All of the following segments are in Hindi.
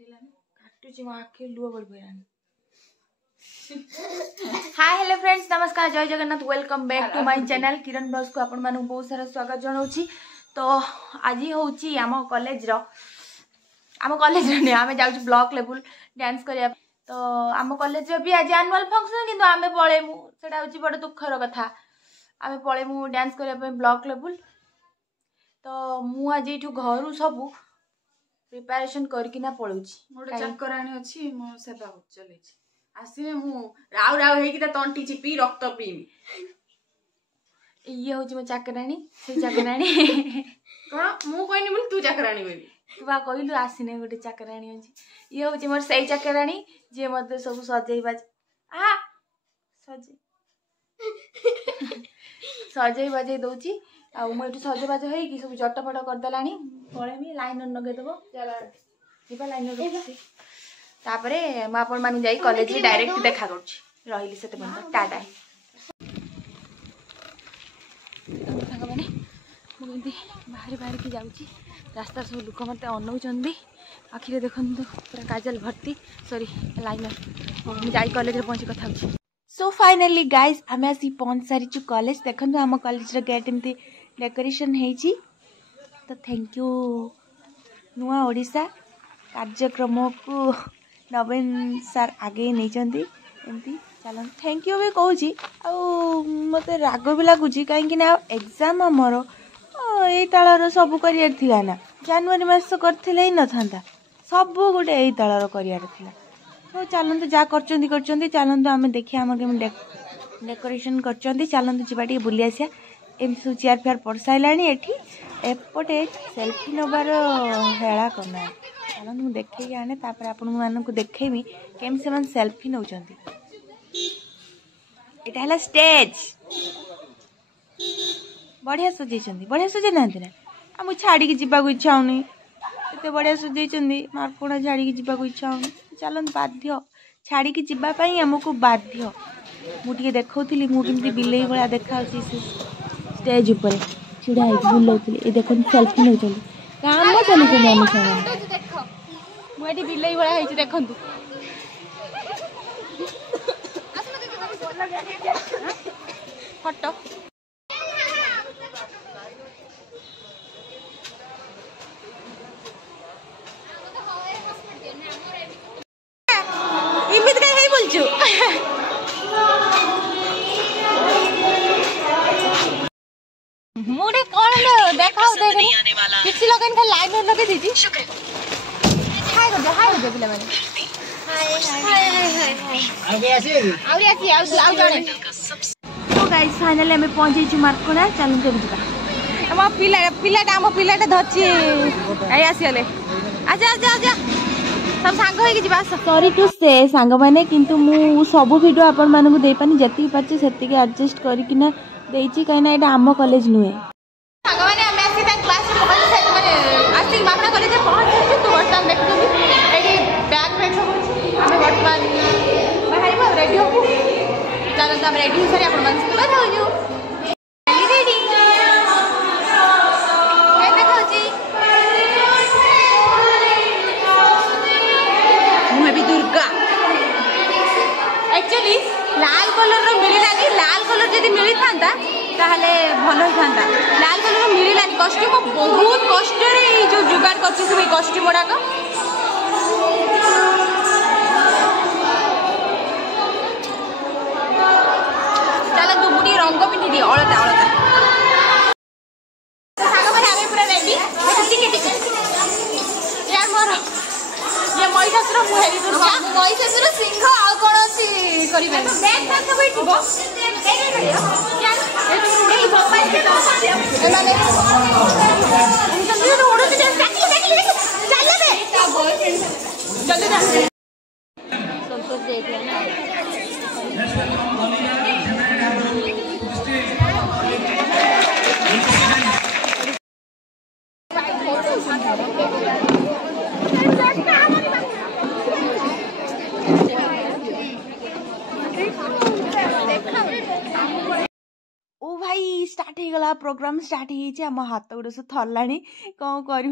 काटुची मो आखे लुह पड़ पड़ानी। हाय हेलो फ्रेंड्स नमस्कार जय Jagannath welcome back to my channel Kiran blogs को आपण मानक बहुत सारा स्वागत जनाऊँ। तो आज हूँ आम कॉलेज नहीं आम जाऊँ ब्लॉक लेवल डांस करने। तो आम कॉलेज भी आज एनुअल फंक्शन किंतु आम पलैमु सेटा हूँ बड़े दुखर कथा। आम पलैमु डांस करने ब्लॉक लेवल। तो मु आज ये घर सब प्रिपरेशन करकिना पळुची। मोटे चाकराणी अच्छी मो सेवा चले आसिने मु राव राव हेकी तंटी चिपी रक्त पीमी। ये हूँ मो चाकराणी से चाकराणी कौन मु कहनी बोल तू चाकराणी कहबी तू बा कहलु आसिने गोटे चाकराणी अछि। ये हूँ मोर सही चाकराणी जे मते सब सजै बाज आ सजै बाजै दउची। आ मु एठु सजै बाज होई कि सब जटपट कर देलानी पळेमी लाइनर नगे देबो चला जीवा लाइनर तापरे म आपण मानु जाई कॉलेज रे डायरेक्ट देखा करछि रहिली सेते बंद टाटा। संग माने मु एंती बाहर बाहर की जाउची रास्ता सब लोक मते अनौचंदी आखिरे देखंतु पूरा काजल भर्ती सॉरी लाइनर मु जाई कॉलेज रे पहुंची कथा होछि। सो फाइनली गाइस हमें आसी पहुंच सारी कॉलेज देखंतु हम कॉलेज रे गेट एमती डेकोरेशन हेची। तो थैंक यू नुआ ओडिशा कार्यक्रम को नवीन सर आगे नहीं चंदी एमती चलन थैंक यू भी कहूँ। मत राग भी लगुच कहीं एग्जाम आमर यही तालर सब कर ना जनवरी मास करते ही न था सब गोटे यही तालर कर। तो चलते जहाँ कर चलते आम देखिए आम डेकोरेशन कर चलते जी बुली आसिया एम सब चेयर फेयर पड़ सारा एपटे सेल्फी नबार हेला करना चलो मुझे देखे आने तापर आपण मानक देखेमी केम से सेल्फी नौ यहाँ स्टेज बढ़िया सजे ना मुझे छाड़ी जावाक इच्छा होनी एत बढ़िया सजे मार्कोड़ा छाड़ी जावाक इच्छा होनी चलते बाध्य छाड़ी जावाई आमको बाध्य मुझे देखी मुझे बिलई भाया देखा स्टेज उपर छिड़ा बुलाऊली ये देख सेल्फी नौ काम चलुचे मुझे बिलई भाया देखु फटो इमित कहीं बोलचु मुड़े कौन देखाओ देख किसी लोग इनका लाइन में लगे दीजिए हाय कर दे पिला माने तो गाइस फाइनली हमें पहुंचे छु मार्कोड़ा चलन के बुझबा हम पिलाटा धची आई आसीले आजा आजा आजा सब सांग होई कि जिबा सॉरी टू से सांग माने किंतु मु सब वीडियो आपण मानकु दे पानी जति पाचे सेति के एडजस्ट करी किना देइची कहिना एटा आम कॉलेज नुहे सांग माने हमें आसी ता क्लास रे माने आसी मापना कॉलेज पहुंच छु तो वर्तमान देखु एडी बैग में सब हमें वर्तमान बाहर रेडी हो चलो हम रेडी हो सारे आपण मन से बात हो जो रेडी मैं देखो जी मैं भी दुर्गा एक्चुअली लाल कलर रो मिलिलानी लाल कलर जदी मिली थांता ताहले भलो थांता लाल कलर मिलिलानी कॉस्ट्यूम बहुत कष्ट रे जो जुगाड़ करछि सब कॉस्ट्यूम ओडा को चलो तू मुड़ी रंग पिंधि दे अलता अलता साग माने आमे पूरा रेडी टिके टिके या मोर ये महिषासुर मुहेरी दुर्गा महिषासुर सिंह आ कोन अछि करिबे तो बैग था सब बैठिबो या ए मोबाइल के तो ए माने जल्दी तो ओडो से देखली चल बे जल्दी जा सब कुछ देख लेना ओ भाई स्टार्ट हो गला प्रोग्राम स्टार्ट हो आम हाथ गोड़ सब थरला कौन कर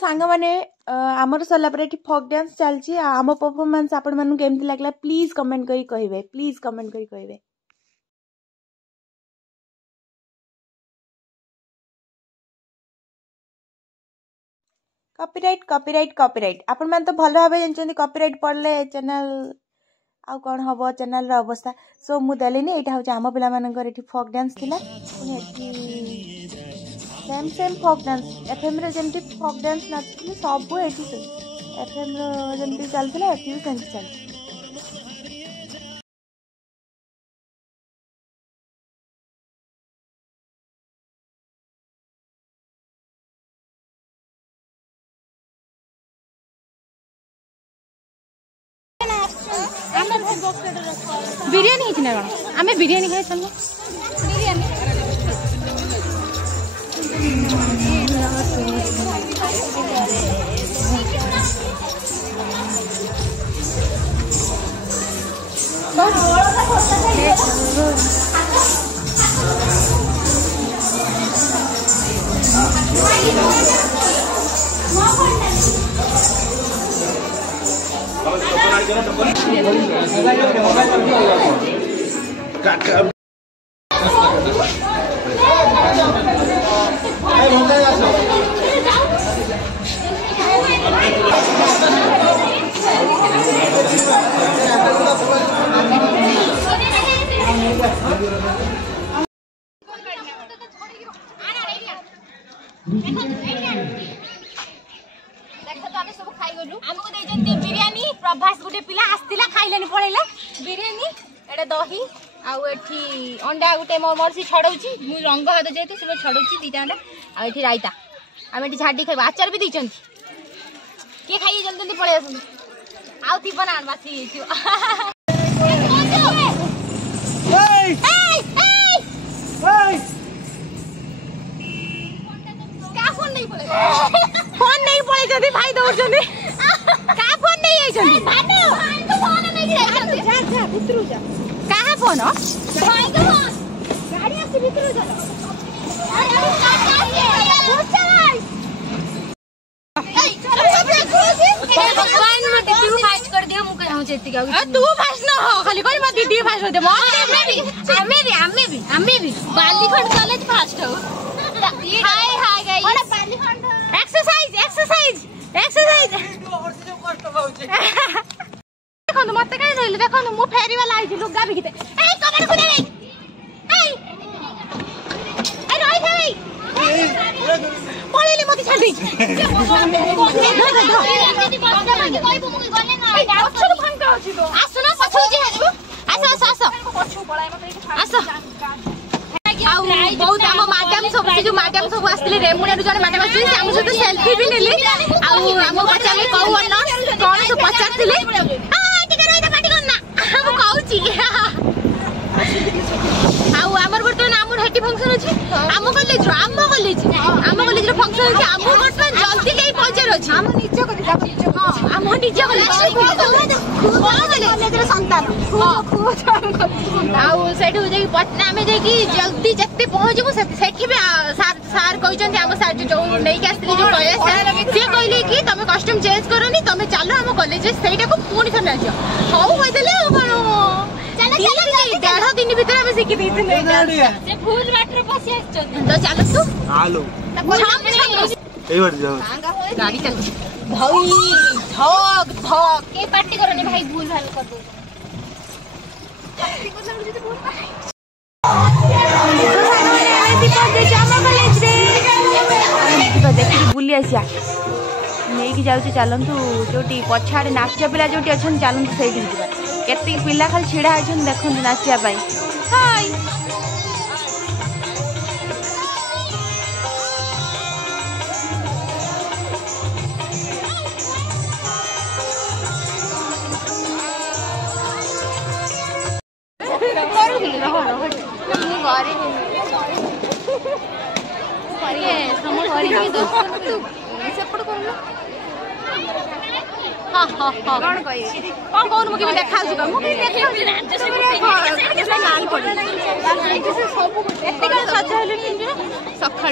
सांग मैंने आमर सरला पर फोक डांस चलची आम परफॉर्मेंस आपण मानू केमती लागला प्लीज कमेंट करी कहिबे प्लीज कमेंट करी कहिबे। कॉपीराइट कॉपीराइट कॉपीराइट आपण मान तो भलो भाबे जानचंदी कॉपीराइट पड़ले चैनल आउ कौन हम चैनल अवस्था सो मु देलिनी एटा हो आम पिला मानकर एठी फोक डांस थिला same same folk dance FM रे जेमती फोक डांस नाचली सब एठी एफएम रो जेमती चलथिला एठी भी सेमती चल। बिरयानी है ना कौन आम बिरयानी खाई चलो बिरयानी प्रभास गोटे पिला आसला खाइले पड़ेला बिरयानी एटा दही आउ एठी अंडा गोटे मोर से छड़ौची मु रंग हाथ जेतु से छड़ौची दीटा अंडा आ एठी रायता आम एठी झाड़ी खाइबा आचार भी दैचंती के खाइ जल्दी जल्दी पळे आसु आउ ती बना बासी छियो ए का फोन नहीं पळे जदी भाई दौड़ जदी का फोन नहीं आई जदी भानो तो फोन नहीं गिराई जा जा भितरु जा कहां फोन भाई का फोन गाड़ी आसी भितरु जा अरे भगवान मत दीदी को फास्ट कर दिया मुके हम जेती का तू फास्ट न हो खाली कोई मत दीदी फास्ट हो दे हमें भी बाली खंड कॉलेज फास्ट हो हाय हाय गाइस बाली खंड एक्सरसाइज देखो मत कहीं रहले देखो मु फेरी वाला आई लुगा बिकते ए कमर खुले ए रोई थे पळेली मती छाडी बहुत आम मैडम सब जो मैडम सब आसते रेमुनिया जन मैडम आम सहित सेल्फी भी नेली आम पचारे कौन कौन सब पचार आमर बर्तमान आमर हेटी फंक्शन अछि आम कॉलेज फंक्शन अछि आम बर्तमान जल्दी कहीं पहुंचार अछि आम निज कॉलेज आम निज कॉलेज रे संतान आउ सेठू जे पटना में जे कि जल्दी जत्ते पहुंचबो सेठी भी सार कहउछन आम सार जो नै के आस्ते जो कॉलेज से कहले कि तमे कॉस्ट्यूम चेंज करनी तमे चलो आम कॉलेज सेटा को पुणी थन आजो हौ कहले चलो 1.5 दिन भीतर हम सिखि दैथिले से फुल वाटर पसी आछन तो चलो तू आलो ए बार जाओ गाड़ी चल भाई धक के पार्टी करने भाई भूल भाल कर दो बुली आसिया नहीं जाऊँ चलतु जो पछाड़े नाच पिला जो अच्छा चलतु से केत पिला खाली छिड़ा होती देखते नाचापी हाय सखा